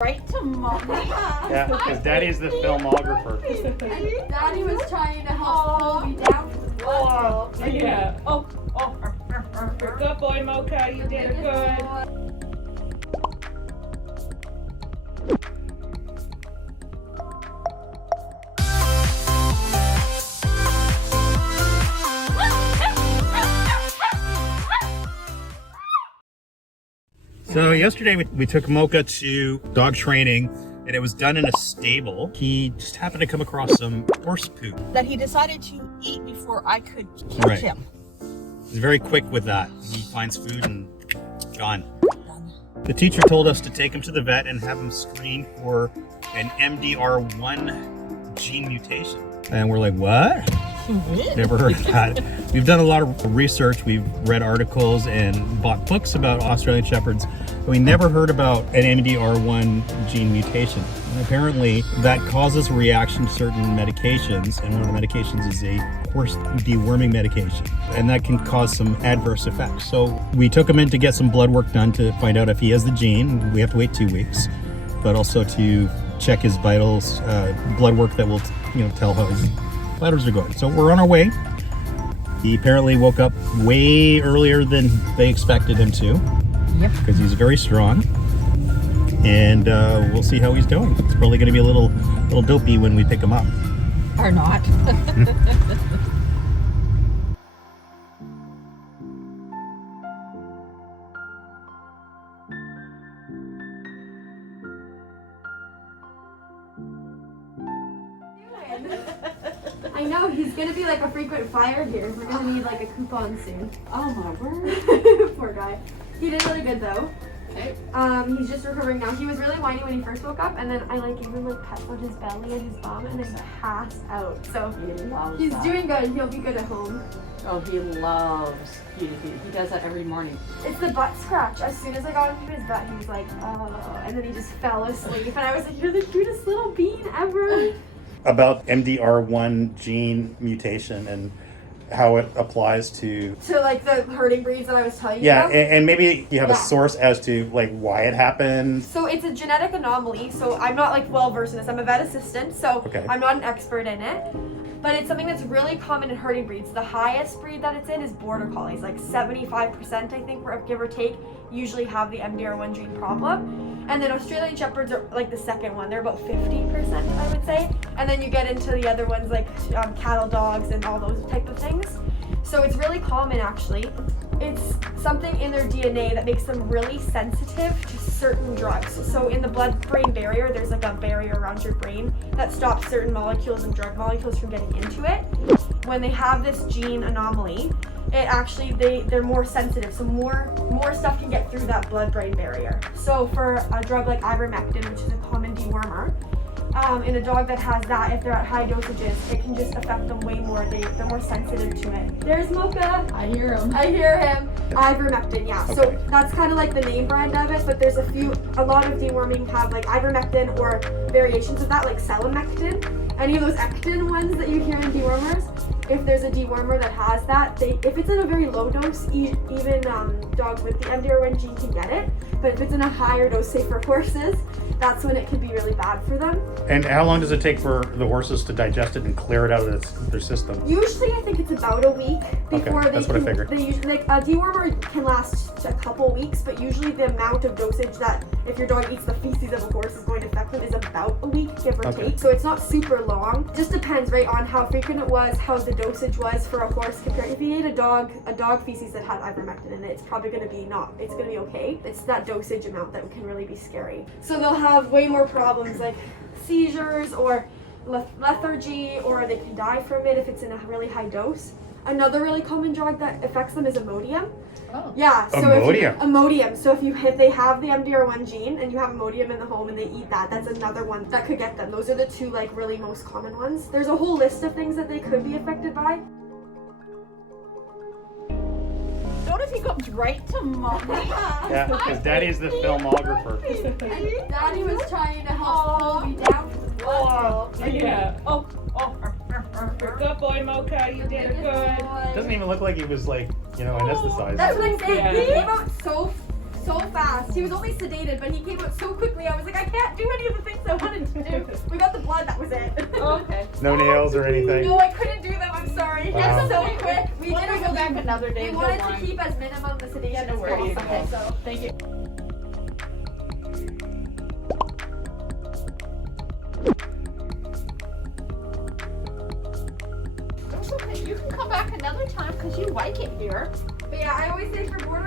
Right to mommy. Yeah, because Daddy's the filmographer. Daddy was trying to help pull me down from the Oh, bus. yeah. Good boy, Mocha. You did good. So yesterday we took Mocha to dog training, and it was done in a stable. He just happened to come across some horse poop. That he decided to eat before I could catch him. He's very quick with that. He finds food and gone. The teacher told us to take him to the vet and have him screened for an MDR1 gene mutation. And we're like, what? Never heard of that. We've done a lot of research. We've read articles and bought books about Australian Shepherds. But we never heard about an MDR1 gene mutation. And apparently that causes a reaction to certain medications, and one of the medications is a horse deworming medication. And that can cause some adverse effects. So we took him in to get some blood work done to find out if he has the gene. We have to wait 2 weeks, but also to check his vitals, blood work that will tell how his vitals are going. So we're on our way. He apparently woke up way earlier than they expected him to. Yep. Because he's very strong. And we'll see how he's doing. It's probably going to be a little dopey when we pick him up. Or not. I know, he's gonna be like a frequent flyer here. We're gonna need like a coupon soon. Oh my word. Poor guy. He did really good though. Okay. He's just recovering now. He was really whiny when he first woke up, and then I gave him pets on his belly and his bum, and then passed out. So He loves he's that. doing good. He'll be good at home. Oh, he loves kitty feet. He does that every morning. It's the butt scratch. As soon as I got him to his butt, he was like, oh, and then he just fell asleep. And I was like, you're the cutest little bean ever. About MDR1 gene mutation and how it applies to... To like the herding breeds that I was telling you Yeah, about. and maybe you have a Yeah. source as to like why it happened. So it's a genetic anomaly. So I'm not like well versed in this. I'm a vet assistant, so Okay. I'm not an expert in it. But it's something that's really common in herding breeds. The highest breed that it's in is border collies. Like 75%, I think, give or take, usually have the MDR1 gene problem. And then Australian Shepherds are like the second one. They're about 50%, I would say. And then you get into the other ones like cattle dogs and all those type of things. So it's really common actually. It's something in their DNA that makes them really sensitive to certain drugs. So in the blood-brain barrier, there's like a barrier around your brain that stops certain molecules and drug molecules from getting into it. When they have this gene anomaly, it actually, they're more sensitive, so more stuff can get through that blood-brain barrier. So for a drug like ivermectin, which is a common dewormer, in a dog that has that, if they're at high dosages, it can just affect them way more. They're more sensitive to it. There's Mocha. I hear him. I hear him. Ivermectin, yeah. Okay. So that's kind of like the name brand of it, but there's a lot of deworming have like ivermectin or variations of that, like selamectin. Any of those ectin ones that you hear in dewormers, if there's a dewormer that has that, if it's in a very low dose, even dogs with the MDR1 gene can get it. But if it's in a higher dose, say for horses, that's when it can be really bad for them. And how long does it take for the horses to digest it and clear it out of their system? Usually, I think it's about a week before Okay, they that's can. what I figured. They usually, like a dewormer can last a couple weeks, but usually the amount of dosage that if your dog eats the feces of a horse is going to affect them is about a week, give or Okay. take. So it's not super long. Just depends, right, on how frequent it was, how the dosage was for a horse compared. If you ate a dog feces that had ivermectin in it, it's probably going to be it's going to be okay. It's that dosage amount that can really be scary. So they'll have way more problems like seizures or lethargy, or they can die from it if it's in a really high dose. Another really common drug that affects them is Imodium. Oh. Yeah, so Imodium? Imodium. So if they have the MDR1 gene and you have Imodium in the home and they eat that, that's another one that could get them. Those are the two like really most common ones. There's a whole list of things that they could be affected by. Notice he comes right to mommy. Yeah, because Daddy's the filmographer. Daddy was trying to help pull me down from the bus. Yeah. Good boy, Mocha. You did good. Doesn't even look like he was like, anesthetized. That's what I'm saying. Yeah. He came out so so fast. He was only sedated, but he came out so quickly. I was like, I can't do any of the things I wanted to do. We got the blood, that was it. Oh, okay. No nails or anything? No, I couldn't do them. I'm sorry. Wow. That's so quick. We We'll literally go back another day. We don't wanted to worry. keep as minimum the sedation no as worries. possible. Okay. So Thank you. That's okay. You can come back another time because you like it here. But yeah, I always say for board